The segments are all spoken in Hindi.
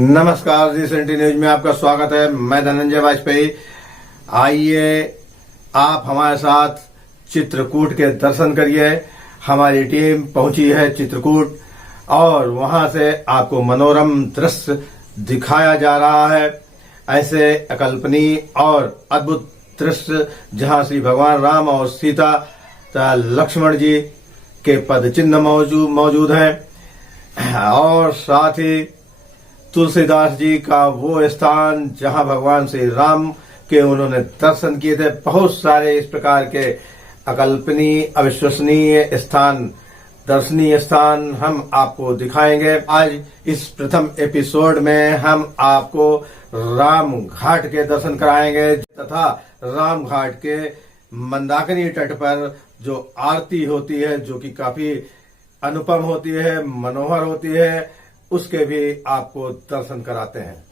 नमस्कार जी, सेंटी न्यूज में आपका स्वागत है। मैं धनंजय वाजपेयी। आइए आप हमारे साथ चित्रकूट के दर्शन करिए। हमारी टीम पहुंची है चित्रकूट और वहां से आपको मनोरम दृश्य दिखाया जा रहा है। ऐसे अकल्पनीय और अद्भुत दृश्य जहां श्री भगवान राम और सीता तथा लक्ष्मण जी के पद चिन्ह मौजूद हैं और साथ ही तुलसीदास जी का वो स्थान जहां भगवान श्री राम के उन्होंने दर्शन किए थे। बहुत सारे इस प्रकार के अकल्पनीय अविश्वसनीय स्थान, दर्शनीय स्थान हम आपको दिखाएंगे। आज इस प्रथम एपिसोड में हम आपको राम घाट के दर्शन कराएंगे तथा राम घाट के मंदाकिनी तट पर जो आरती होती है, जो कि काफी अनुपम होती है, मनोहर होती है, उसके भी आपको दर्शन कराते हैं।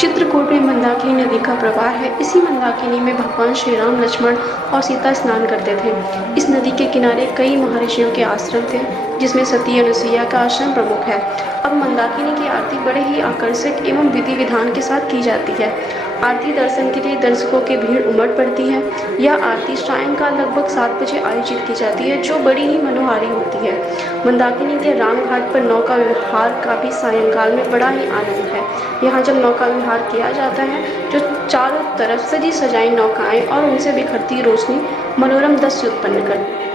चित्रकूट में मंदाकिनी नदी का प्रवाह है। इसी मंदाकिनी में भगवान श्री राम, लक्ष्मण और सीता स्नान करते थे। इस नदी के किनारे कई महर्षियों के आश्रम थे, जिसमें सती अनुसुईया का आश्रम प्रमुख है। अब मंदाकिनी की आरती बड़े ही आकर्षक एवं विधि विधान के साथ की जाती है। आरती दर्शन के लिए दर्शकों की भीड़ उमड़ पड़ती है। यह आरती सायंकाल लगभग 7 बजे आयोजित की जाती है, जो बड़ी ही मनोहारी होती है। मंदाकिनी के राम घाट पर नौका विहार का भी सायंकाल में बड़ा ही आनंद है। यहाँ जब नौका विहार किया जाता है, जो चारों तरफ सजी सजाई नौकाएं और उनसे बिखरती रोशनी मनोरम दृश्य उत्पन्न करती है।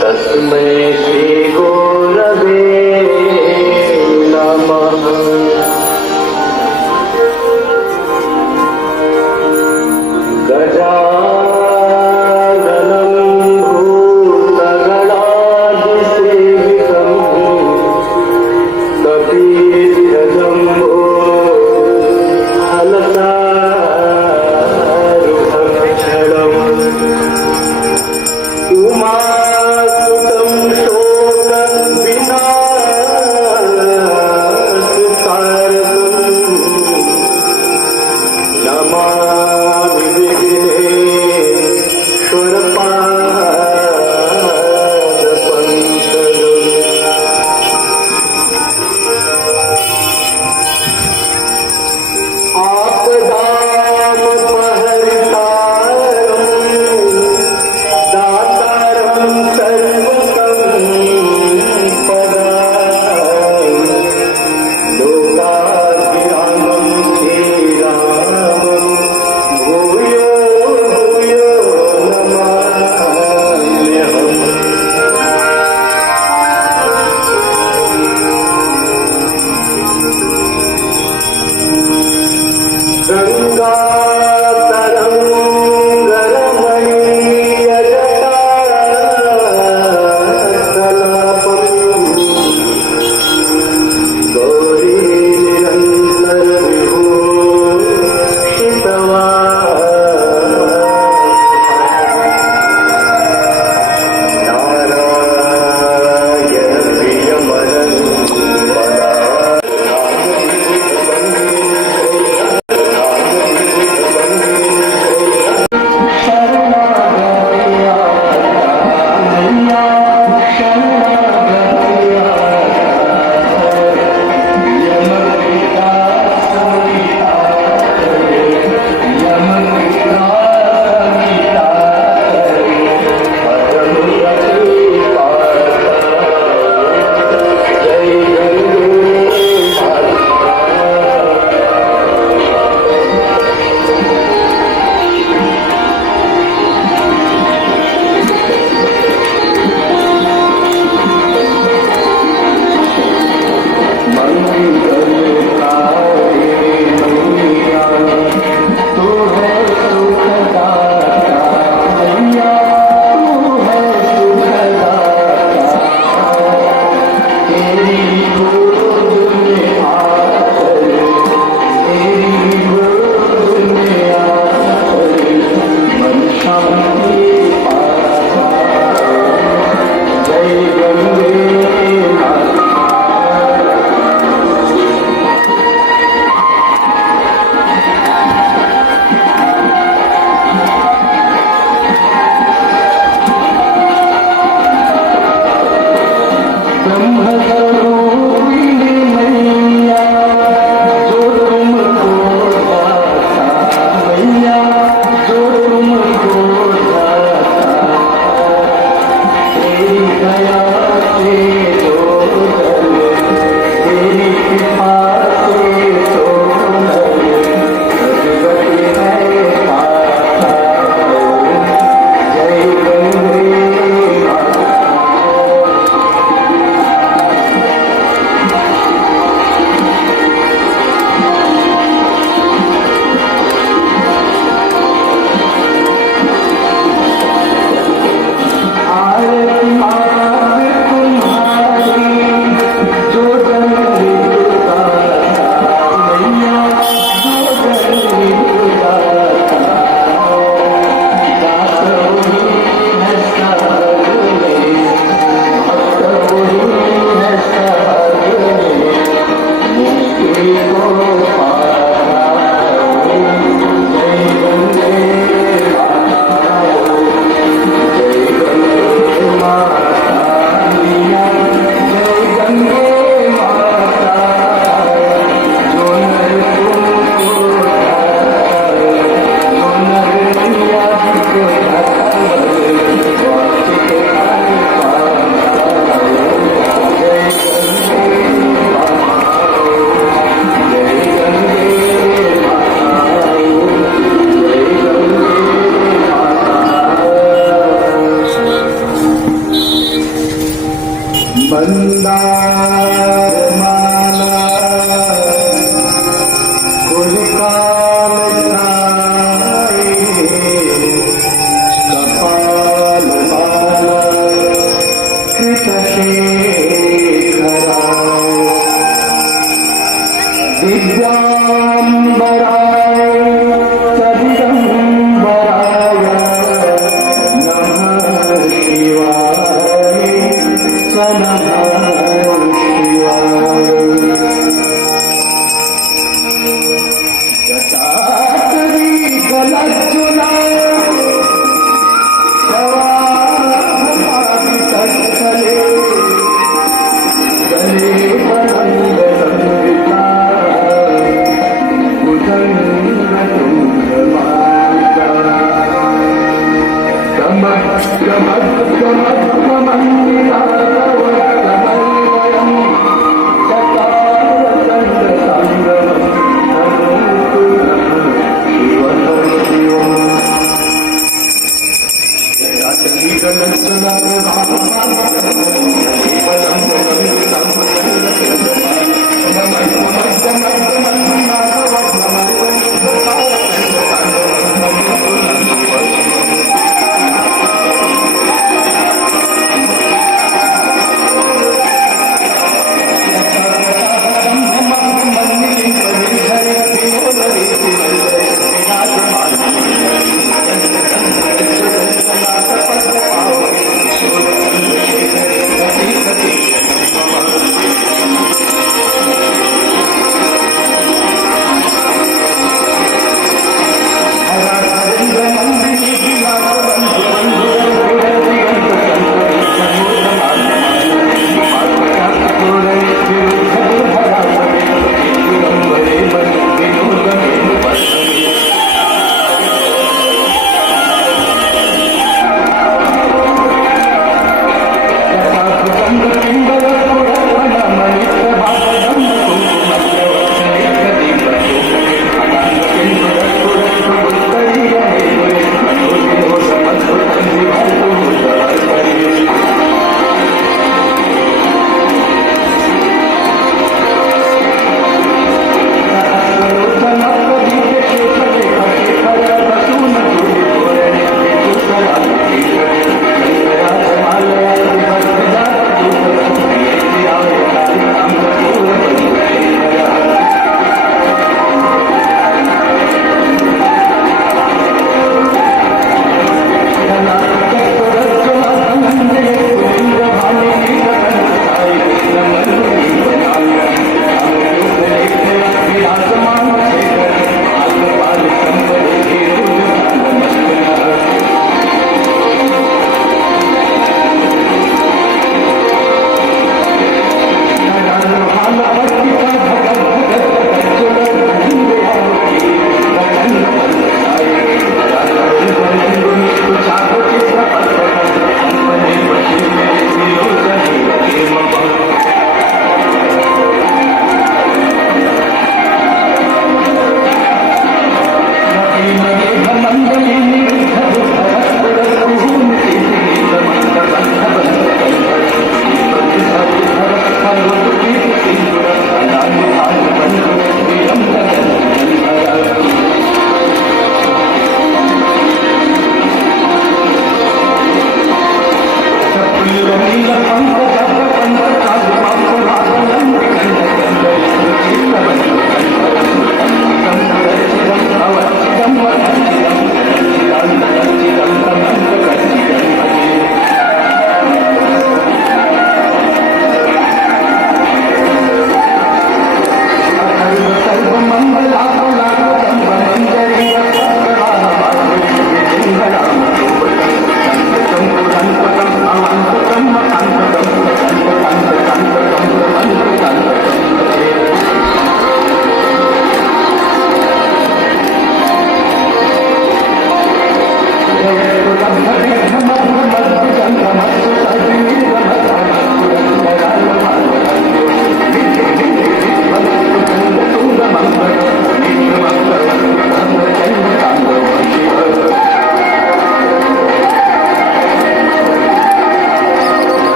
तस्मै श्री गुरवे नमः। गजाननं भूतगणाधिसेवितं कपीशजम्बो फलसारूढं उमासुतं शोकविनाशकारकं नमामि विघ्नेश्वरपादपङ्कजम्। आपदामपहर्तारं दातारं सर्वसम्पदां लोकाभिरामं श्रीरामं Thank you.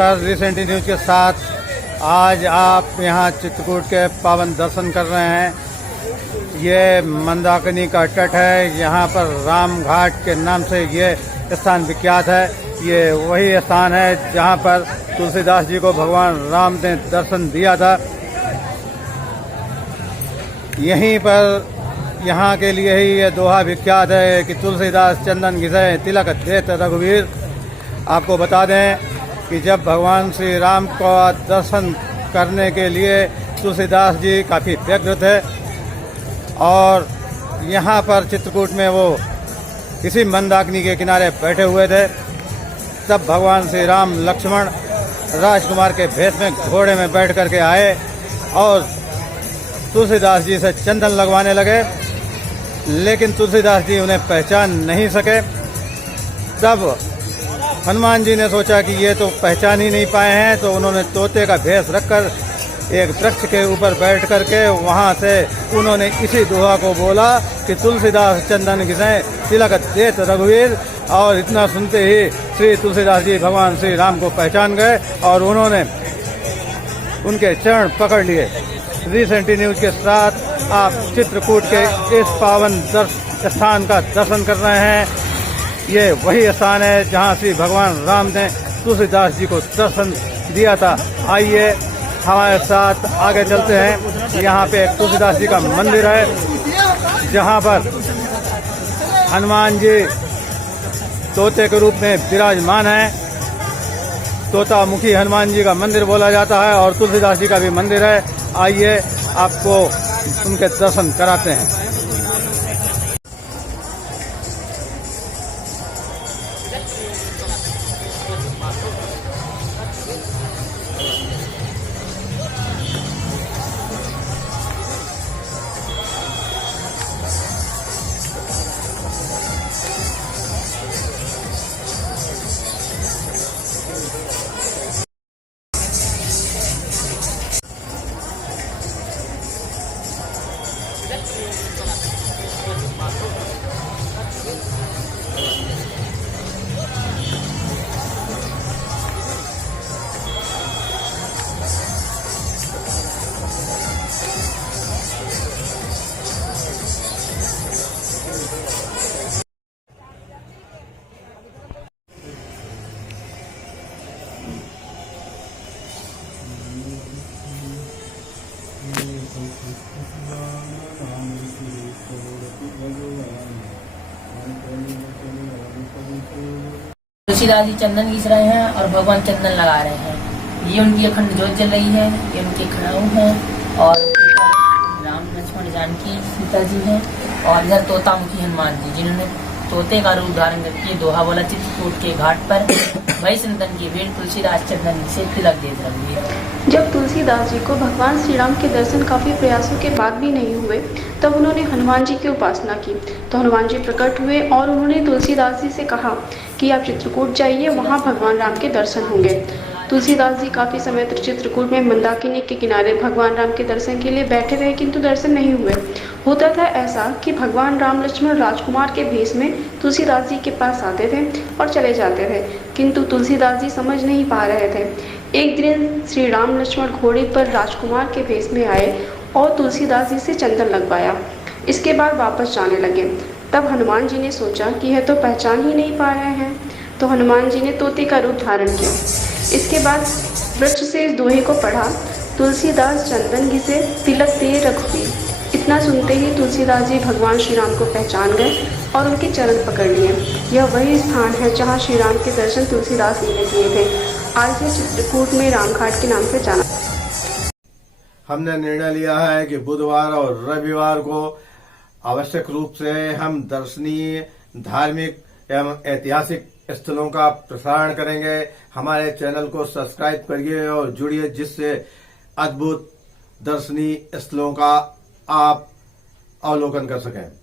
नमस्कार, रिसेंट न्यूज के साथ आज आप यहाँ चित्रकूट के पावन दर्शन कर रहे हैं। ये मंदाकिनी का तट है। यहाँ पर राम घाट के नाम से ये स्थान विख्यात है। ये वही स्थान है जहाँ पर तुलसीदास जी को भगवान राम ने दर्शन दिया था। यहीं पर यहाँ के लिए ही ये दोहा विख्यात है कि तुलसीदास चंदन घिसे तिलक देत रघुवीर। आपको बता दें कि जब भगवान श्री राम का दर्शन करने के लिए तुलसीदास जी काफ़ी व्यग्र थे और यहाँ पर चित्रकूट में वो इसी मंदाकिनी के किनारे बैठे हुए थे, तब भगवान श्री राम लक्ष्मण राजकुमार के भेष में घोड़े में बैठ करके आए और तुलसीदास जी से चंदन लगवाने लगे, लेकिन तुलसीदास जी उन्हें पहचान नहीं सके। तब हनुमान जी ने सोचा कि ये तो पहचान ही नहीं पाए हैं, तो उन्होंने तोते का भेष रखकर एक वृक्ष के ऊपर बैठ करके वहाँ से उन्होंने इसी दोहा को बोला कि तुलसीदास चंदन घिसे तिलक देत रघुवीर। और इतना सुनते ही श्री तुलसीदास जी भगवान श्री राम को पहचान गए और उन्होंने उनके चरण पकड़ लिए। रिसेंट न्यूज के साथ आप चित्रकूट के इस पावन स्थान का दर्शन कर रहे हैं। ये वही स्थान है जहाँ श्री भगवान राम ने तुलसीदास जी को दर्शन दिया था। आइए हमारे साथ आगे चलते हैं। यहाँ पे तुलसीदास जी का मंदिर है जहाँ पर हनुमान जी तोते के रूप में विराजमान है। तोता मुखी हनुमान जी का मंदिर बोला जाता है और तुलसीदास जी का भी मंदिर है। आइए आपको उनके दर्शन कराते हैं। तुलसीदास जी चंदन घिस रहे हैं और भगवान चंदन लगा रहे हैं। ये उनकी अखंड ज्योत जल रही है। ये उनके खड़ाऊ हैं और राम लक्ष्मण जानकी सीता जी हैं और इधर तोता मुखी हनुमान जी जिन्होंने तोते का रूप धारण करके दोहा बोला चित्रकूट के घाट पर वही संतन की भीड़ तुलसीदास चंदन से तिलक देत रघुवीर। जब तुलसीदास जी को भगवान श्री राम के दर्शन काफ़ी प्रयासों के बाद भी नहीं हुए, तब उन्होंने हनुमान जी की उपासना की। तो हनुमान जी प्रकट हुए और उन्होंने तुलसीदास जी से कहा कि आप चित्रकूट जाइए, वहाँ भगवान राम के दर्शन होंगे। तुलसीदास जी काफ़ी समय तक चित्रकूट में मंदाकिनी के किनारे भगवान राम के दर्शन के लिए बैठे रहे, किंतु दर्शन नहीं हुए। होता था ऐसा कि भगवान राम लक्ष्मण राजकुमार के भेष में तुलसीदास जी के पास आते थे और चले जाते थे, किंतु तुलसीदास जी समझ नहीं पा रहे थे। एक दिन श्री राम लक्ष्मण घोड़े पर राजकुमार के भेष में आए और तुलसीदास जी से चंदन लगवाया। इसके बाद वापस जाने लगे। तब हनुमान जी ने सोचा कि यह तो पहचान ही नहीं पा रहे हैं, तो हनुमान जी ने तोते का रूप धारण किया। इसके बाद वृक्ष से इस दोहे को पढ़ा, तुलसीदास चंदन घिसे तिलक दे रघुवीर। इतना सुनते ही तुलसीदास जी भगवान श्री राम को पहचान गए और उनके चरण पकड़ लिए। यह वही स्थान है जहाँ श्री राम के दर्शन तुलसीदास जी ने किए थे। आज यह चित्रकूट में रामघाट के नाम से जाना। हमने निर्णय लिया है कि बुधवार और रविवार को आवश्यक रूप से हम दर्शनीय, धार्मिक एवं ऐतिहासिक स्थलों का प्रसारण करेंगे। हमारे चैनल को सब्सक्राइब करिए और जुड़िए, जिससे अद्भुत दर्शनीय स्थलों का आप अवलोकन कर सकें।